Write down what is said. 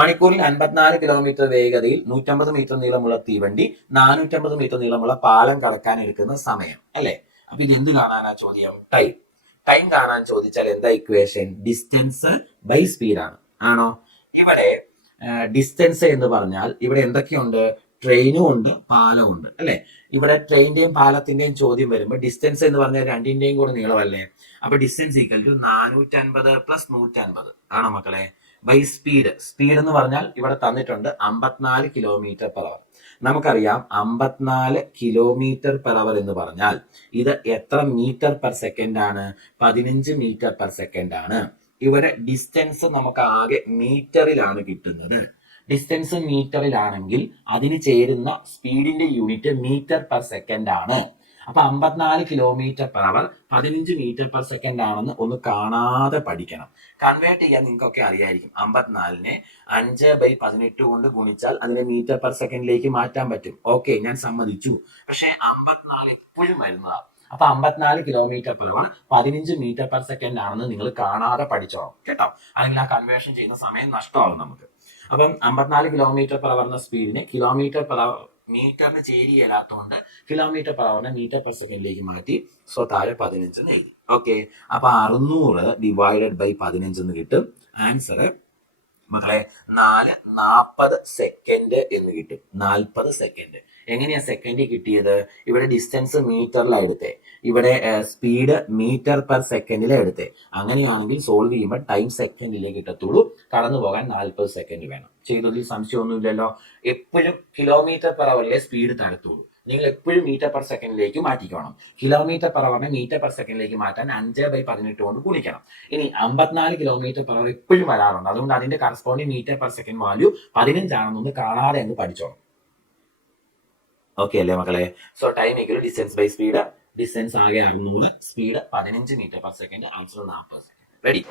മണിക്കൂറിൽ 54 കിലോമീറ്റർ വേഗതയിൽ 150 മീറ്റർ നീളമുള്ള തീവണ്ടി 450 മീറ്റർ നീളമുള്ള പാലം കടക്കാൻ എടുക്കുന്ന സമയം അല്ലെ. അപ്പൊ ഇത് എന്ത് കാണാനാ ചോദ്യം? ടൈം കാണാൻ ചോദിച്ചാൽ എന്താ ഇക്വേഷൻ? ഡിസ്റ്റൻസ് ബൈ സ്പീഡ് ആണ്. ആണോ? ഇവിടെ ഡിസ്റ്റൻസ് എന്ന് പറഞ്ഞാൽ ഇവിടെ എന്തൊക്കെയുണ്ട്? ട്രെയിനും ഉണ്ട്, പാലവും ഉണ്ട് അല്ലെ. ഇവിടെ ട്രെയിനിന്റെയും പാലത്തിന്റെയും ചോദ്യം വരുമ്പോൾ ഡിസ്റ്റൻസ് എന്ന് പറഞ്ഞാൽ രണ്ടിന്റെയും കൂടെ നീളമല്ലേ. അപ്പൊ ഡിസ്റ്റൻസ് ഈക്വൽ ടു 450 പ്ലസ് 150 ആണോ മക്കളെ? ബൈ സ്പീഡ് എന്ന് പറഞ്ഞാൽ ഇവിടെ തന്നിട്ടുണ്ട് 54 കിലോമീറ്റർ പെർ അവർ. നമുക്കറിയാം 54 കിലോമീറ്റർ പെർ അവർ എന്ന് പറഞ്ഞാൽ ഇത് എത്ര മീറ്റർ പെർ സെക്കൻഡ് ആണ്? 15 മീറ്റർ പെർ സെക്കൻഡ് ആണ്. ഇവിടെ ഡിസ്റ്റൻസ് നമുക്ക് ആകെ മീറ്ററിലാണ് കിട്ടുന്നത്. ഡിസ്റ്റൻസ് മീറ്ററിലാണെങ്കിൽ അതിന് ചേരുന്ന സ്പീഡിന്റെ യൂണിറ്റ് മീറ്റർ പെർ സെക്കൻഡ് ആണ്. അപ്പൊ 54 kilometre per hour 15 metre per second ആണെന്ന് ഒന്ന് കാണാതെ പഠിക്കണം. കൺവേർട്ട് ചെയ്യാൻ നിങ്ങൾക്കൊക്കെ അറിയായിരിക്കും. 54നെ 5/18 കൊണ്ട് ഗുണിച്ചാൽ അതിനെ മീറ്റർ പെർ സെക്കൻഡിലേക്ക് മാറ്റാൻ പറ്റും. ഓക്കെ, ഞാൻ സമ്മതിച്ചു. പക്ഷെ 54 എപ്പോഴും വരുന്നതാണ്. അപ്പൊ 54 kilometre per hour 15 metre per second ആണെന്ന് നിങ്ങൾ കാണാതെ പഠിച്ചോളാം കേട്ടോ. അല്ലെങ്കിൽ ആ കൺവേർഷൻ ചെയ്യുന്ന സമയം നഷ്ടമാകും നമുക്ക്. അപ്പം 54 കിലോമീറ്റർ പെർ അവർ എന്ന സ്പീഡിനെ കിലോമീറ്റർ പെർ അവർ മീറ്ററിന് ചേരിയല്ലാത്തതുകൊണ്ട് കിലോമീറ്റർ പെർ അവറിനെ മീറ്റർ പെർ സെക്കൻഡിലേക്ക് മാറ്റി. സോ താഴെ 15 എന്ന് എഴുതി. ഓക്കെ, അപ്പൊ 600 ഡിവൈഡഡ് ബൈ 15 എന്ന് കിട്ടും. ആൻസർ മക്കളെ 4:40 സെക്കൻഡ് എന്ന് കിട്ടും. 40 സെക്കൻഡ്. എങ്ങനെയാ സെക്കൻഡ് കിട്ടിയത്? ഇവിടെ ഡിസ്റ്റൻസ് മീറ്ററിലാണ് എടുത്തേ, ഇവിടെ സ്പീഡ് മീറ്റർ പെർ സെക്കൻഡിലാണ് എടുത്തേ. അങ്ങനെയാണെങ്കിൽ സോൾവ് ചെയ്യുമ്പോൾ ടൈം സെക്കൻഡിലേക്ക് കിട്ടത്തുള്ളൂ. കടന്നു പോകാൻ 40 സെക്കൻഡ് വേണം. ചെയ്തതിൽ സംശയമൊന്നുമില്ലല്ലോ. എപ്പോഴും കിലോമീറ്റർ പെർ അവറിലെ സ്പീഡ് തരത്തുള്ളൂ. നിങ്ങൾ എപ്പോഴും മീറ്റർ പെർ സെക്കൻഡിലേക്ക് മാറ്റിക്കണം. കിലോമീറ്റർ പെർ അവറിനെ മീറ്റർ പെർ സെക്കൻഡിലേക്ക് മാറ്റാൻ 5/18 കൊണ്ട് ഗുണിക്കണം. ഇനി 54 കിലോമീറ്റർ പെർ അവർ എപ്പോഴും വരാറുണ്ട്. അതുകൊണ്ട് അതിന്റെ corresponding metre per second value 15 ആണെന്നൊന്ന് കാണാതെ അങ്ങ് പഠിച്ചോണം. ഓക്കെ അല്ലേ മക്കളെ? So time equal distance by speed. Distance ആകെ 600, speed 15 metre per second, answer 40 second. Ready?